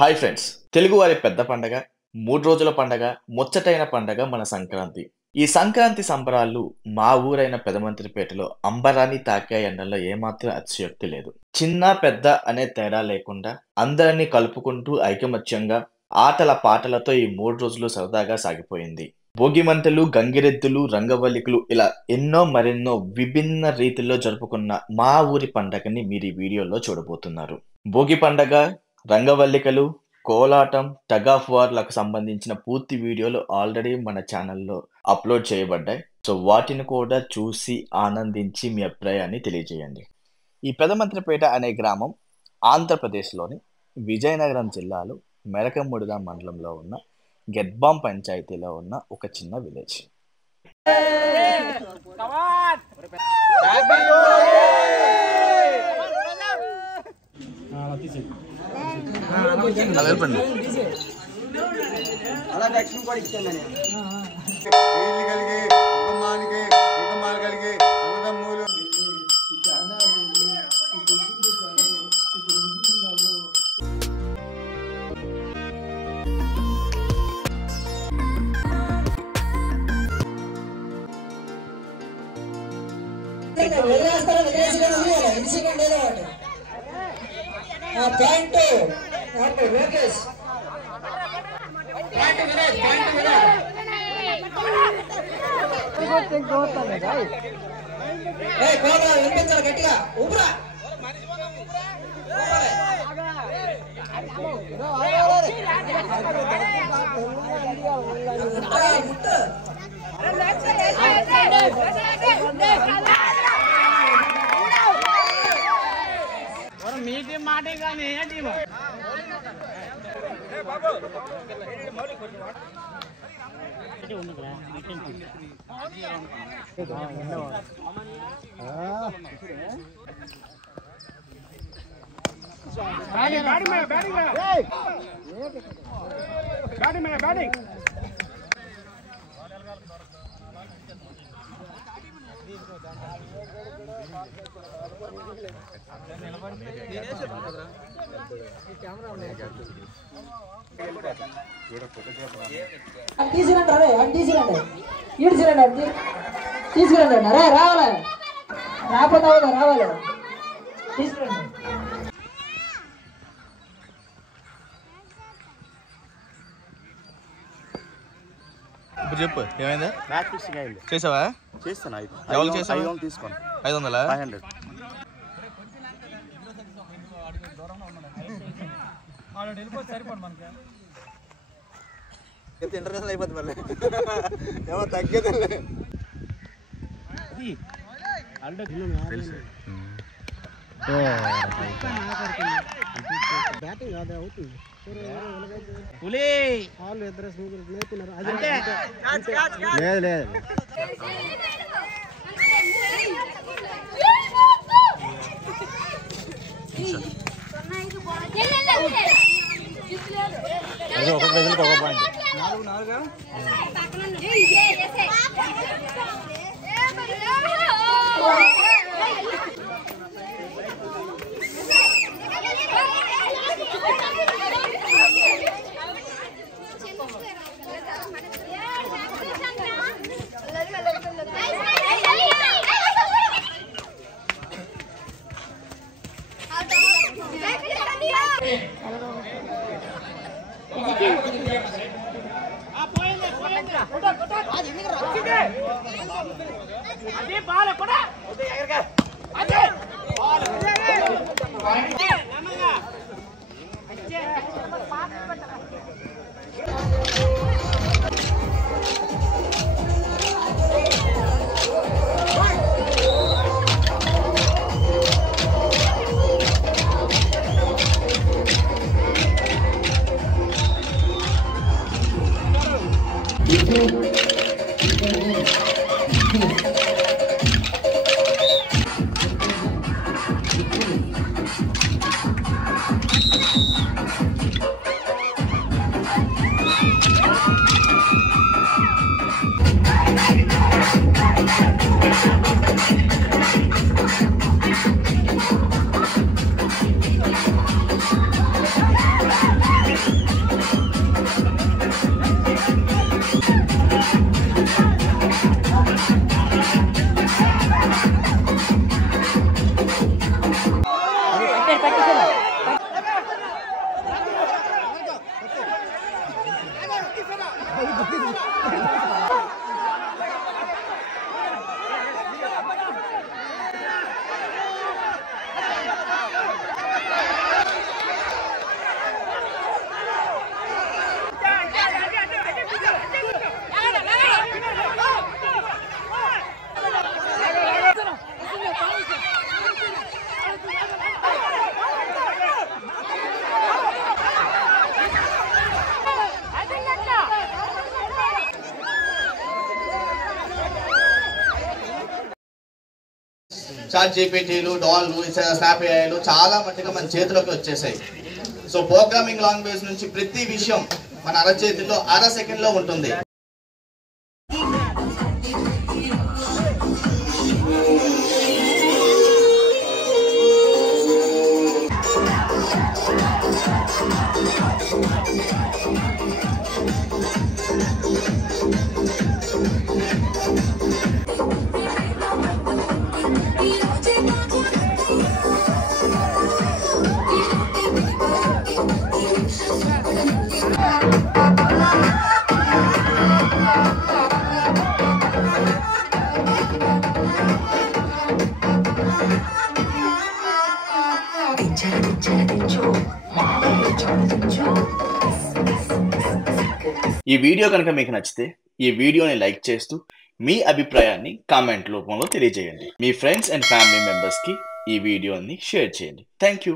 Hi friends, తెలుగువారి పెద్ద పండగ, 3 రోజుల పండగ, ముచ్చటైన పండగ మన సంక్రాంతి. ఈ సంక్రాంతి సంబరాలు మా ఊరైన పెదమంత్రిపేటలో అంబరాన్ని తాకే ఎండల్లో ఏమాత్రం అతిశయోక్తి లేదు. చిన్న పెద్ద అనే తేడా లేకుండా అందరినీ కలుపుకుంటూ ఐకమత్యంగా ఆటల పాటలతో ఈ 3 రోజులు సరదాగా సాగిపోయింది. భోగిమంటలు, గంగిరెద్దులు, రంగవల్లికలు ఇలా ఎన్నో మరెన్నో విభిన్న రీతిలో జరుపుకున్న మా ఊరి పండగని మీరు ఈ వీడియోలో చూడబోతున్నారు. భోగి పండగ, రంగవల్లికలు, కోలాటం, టగ్ ఆఫ్ వార్లకు సంబంధించిన పూర్తి వీడియోలు ఆల్రెడీ మన ఛానల్లో అప్లోడ్ చేయబడ్డాయి. సో వాటిని కూడా చూసి ఆనందించి మీ అభిప్రాయాన్ని తెలియజేయండి. ఈ పెదమంత్రిపేట అనే గ్రామం ఆంధ్రప్రదేశ్లోని విజయనగరం జిల్లాలో మెరకముడిగా మండలంలో ఉన్న గెడ్బాం పంచాయతీలో ఉన్న ఒక చిన్న విలేజ్. అలా దక్షిణ కూడా ఇచ్చాను గట్టిగా ఊపిరా మీటి మాట కానీ తీసుకురండి అరే అది తీసుకురండి ఈడ్చిరండి అది తీసుకురండి అరే రావాలి రాకపోతే అవుదా రావాలి తీసుకురండి. ఇప్పుడు చెప్పు ఏమైందా? ప్రాక్టీస్ అయింది. చేసావా? చేస్తాను. ఎవరు చేసావు? 500 తీసుకోండి. 500? 500 సరిపోండి మనకి. ఇంటర్నేషనల్ అయిపోతుంది మళ్ళీ ఏమో తగ్గేది బ్యాటింగ్ అదే అవుతుంది. లేదు లేదు ఒక ప్రజలకు ఒక పాయింట్. 4 చాట్ జీపీటీలు, డాల్లు, స్నాప్ ఏఐలు చాలా మట్టుగా మన చేతిలోకి వచ్చేసాయి. సో ప్రోగ్రామింగ్ లాంగ్వేజ్ నుంచి ప్రతి విషయం మన అరచేతిలో సెకండ్లో ఉంటుంది. ఈ వీడియో కనుక మీకు నచ్చితే ఈ వీడియోని లైక్ చేస్తూ మీ అభిప్రాయాన్ని కామెంట్ రూపంలో తెలియజేయండి. మీ ఫ్రెండ్స్ అండ్ ఫ్యామిలీ మెంబర్స్కి ఈ వీడియోని షేర్ చేయండి. Thank you.